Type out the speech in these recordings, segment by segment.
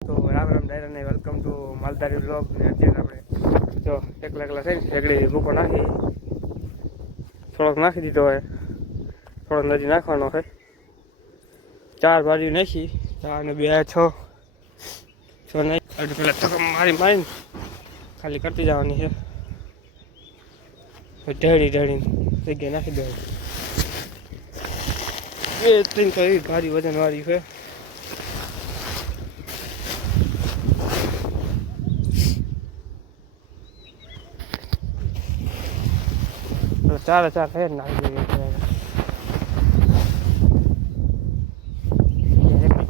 તો રામ રામ ડાયરા ને welcome to Maldhari blog. ને અત્યારે આપણે જો એકલા થઈને રેગડી ભૂકો નાખી, થોડોક નાખી દીધો હોય, થોડોક નદી નાખવાનો હોય. 4 બાજુ નાખી અને 2 6 નહીં અડધી પેલા તો મારીને ખાલી કરતી જવાની છે. ઢેળીને જગ્યાએ નાખી દેવાની. 2-3 તો એવી ભારી વજન વાળી છે. ચારે ચાર નાખી દઈએ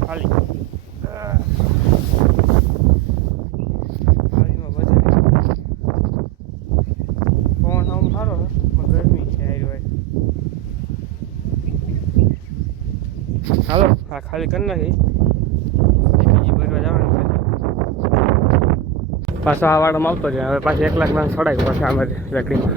ખાલી. થાળીમાં વજન પવન આમ સારો છે પણ ગરમી છે. હાલો હા ખાલી કરી નાખી, બીજી ભરવા જવાની છે. પાછો આ વાડામાં આવતો જાય. હવે પાછી 1 લાખ ના છોડાય પાછા આમાં રેકડીમાં.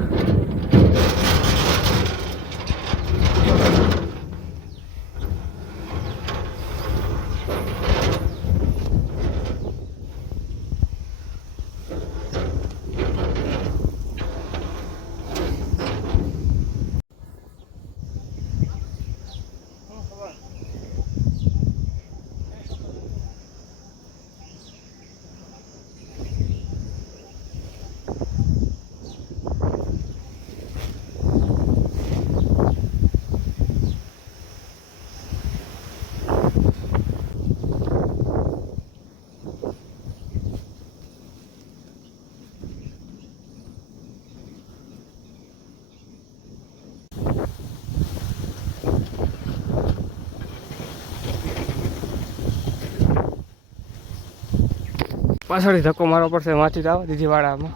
પાછળથી ધક્કો મારવો પડશે, વાંચી તો આવે દીધી વાળામાં.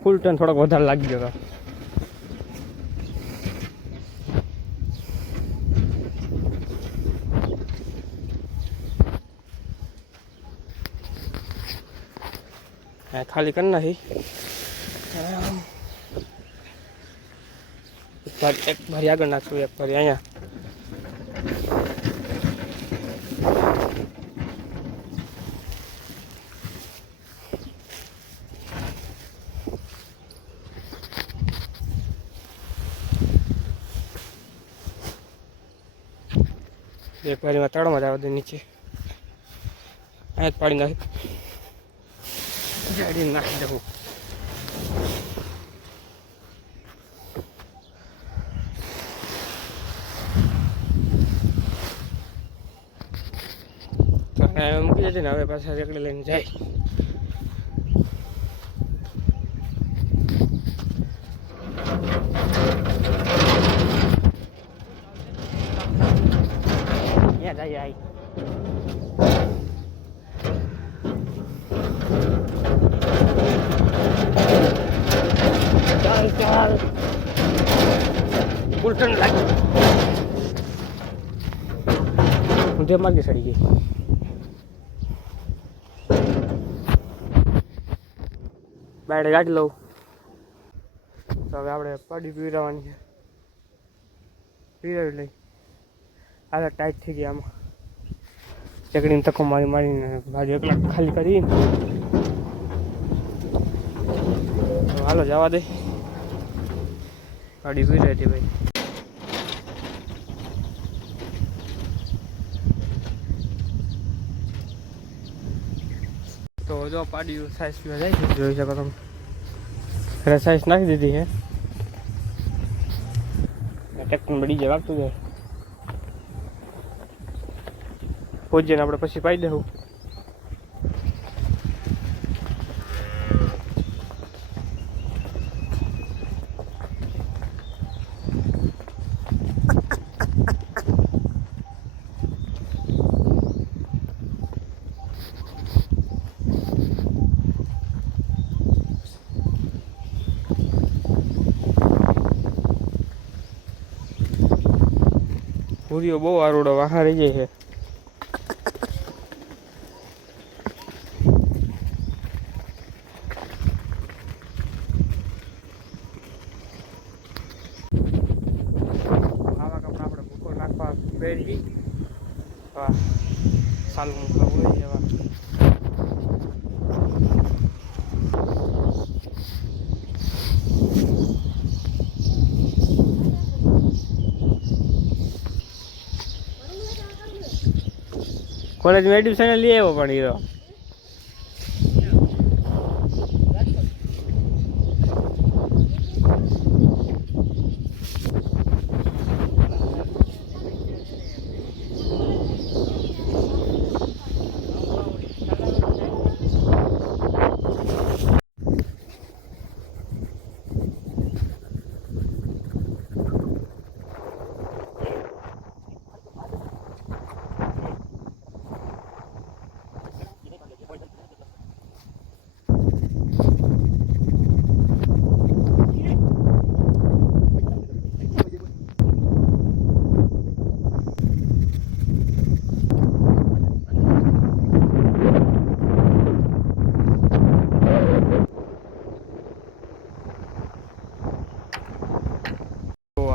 ફૂલ ટન થોડોક વધારે લાગી ગયો. ખાલી કરી નાખી. એક ભારી આગળ નાખશું, એક ભારી અહીંયા. એક ભારીમાં તળમાં જ આવે દે નીચે. અહીંયા જ પાડી નાખી, જાડીને નાખી દેવું. તો મૂકી જતી ને હવે પાછા રેકડી લઈને જાય. જાય ચાલ ઉલટન લાગી ઊંધે માર્ગે સડી ગઈ. બાયડે ગાડી લઉં તો હવે આપણે પાડી પીવડાવવાની છે. પીવડાવી લઈ. હાલત ટાઈટ થઈ ગઈ આમાં. ચકડીને તકો મારીને બાજુ 1 લાખ ખાલી કરી. હાલો જવા દે, ગાડી પી રહી હતી ભાઈ. તો જો પાડી સાઈઝ પીવા જાય છે, જોઈ શકો તમે. ઘરે સાઈઝ નાખી દીધી છે. ટેક્ટર બળી જાય, વાગતું જાય. પહોંચીને આપણે પછી પાઈ દેવું. પૂરીઓ બહુ આરોડો વાહા રહી જાય છે. આવા કપડા આપણે ભૂકો નાખવા પહેરી સાલું ખાવું હોય લેવા. કોલેજમાં એડમિશન લઈ આવ્યો પણ હીરો.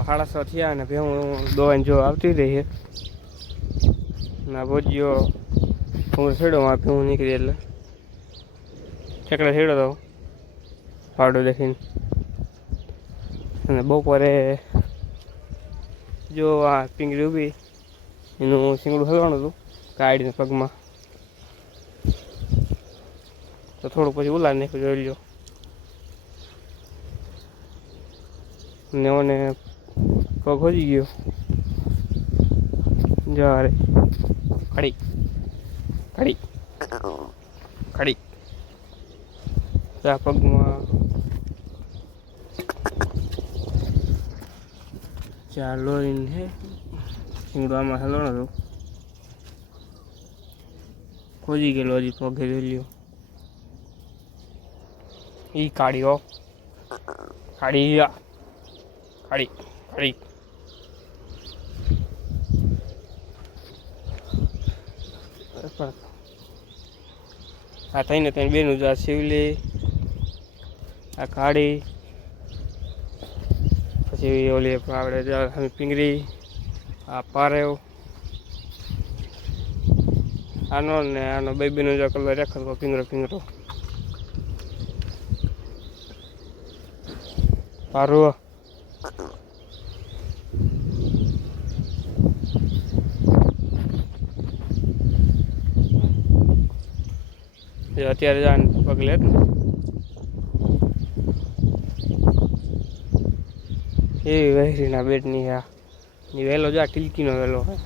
સાડા 6 થયા અને ભેહું દોવાઈને જો આવતી રહી છે. ના ભોજ્યો હું છેડોમાં ભેહું નીકળી એટલે ઠેકડા છેડો તો પાવડો દેખીને. અને બપોરે જો આ પીંગળી ઊભી એનું શીંગડું હલવાનું હતું કાઢીને પગમાં, તો થોડુંક પછી ઉલાર નાખ્યું જોઈ લો. ને મને પગ હોજી ગયો જા રે ખડી ખડી ખડી ત્યાં પગમાં ચાલો હે શીંગડું આમાં હલવાનો હતો, ખોજી ગયેલો હજી પગે જોઈ લ્યો. ઈ કાઢી હો કાઢી કાઢી કાઢી આ થઈને ત્યાં બેનું આ શિવલી આ કાળી પછી ઓલી આપણે પીંગળી આ પારેવ આનો ને આનો બેબીનો જો કલર રાખો પીંગળો પીંગળો પારો અત્યારે જાન પગલે એવી વહેરીના બેટની આ વહેલો જા ટીલકીનો વહેલો હોય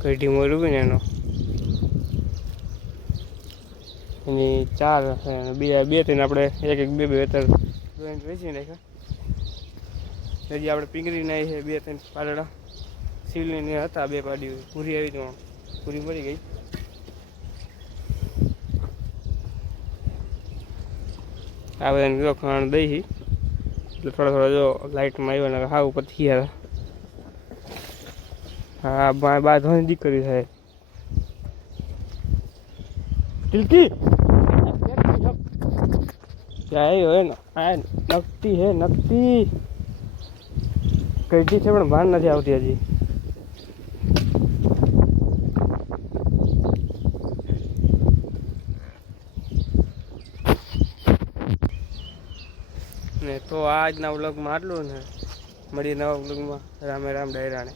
કઈટી મોર ઉભી ને એનો એની 4 બીજા 2-3 આપણે એક 2 વેતર વેચી નાખ્યા. હજી આપણે પીંગળી નાઈ છે 2-3 પાલડા શિવલીની હતા 2 પાડી પૂરી આવી તો પૂરી મરી ગઈ. આ બધાને જો ખાણ દઈ એટલે થોડા જો લાઇટમાં આવ્યા ને હા ઉપર થઈ ગયા. હા બાંધવાની દીકરી થાય તિલકી ક્યાં આવ્યો હે ને આ નકતી હે નકતી કઈથી છે પણ ભાન નથી આવતી હજી. ને તો આજના વ્લોગમાં આટલું ને મળીએ નવા વ્લોગમાં. રામે રામ ડાયરાને.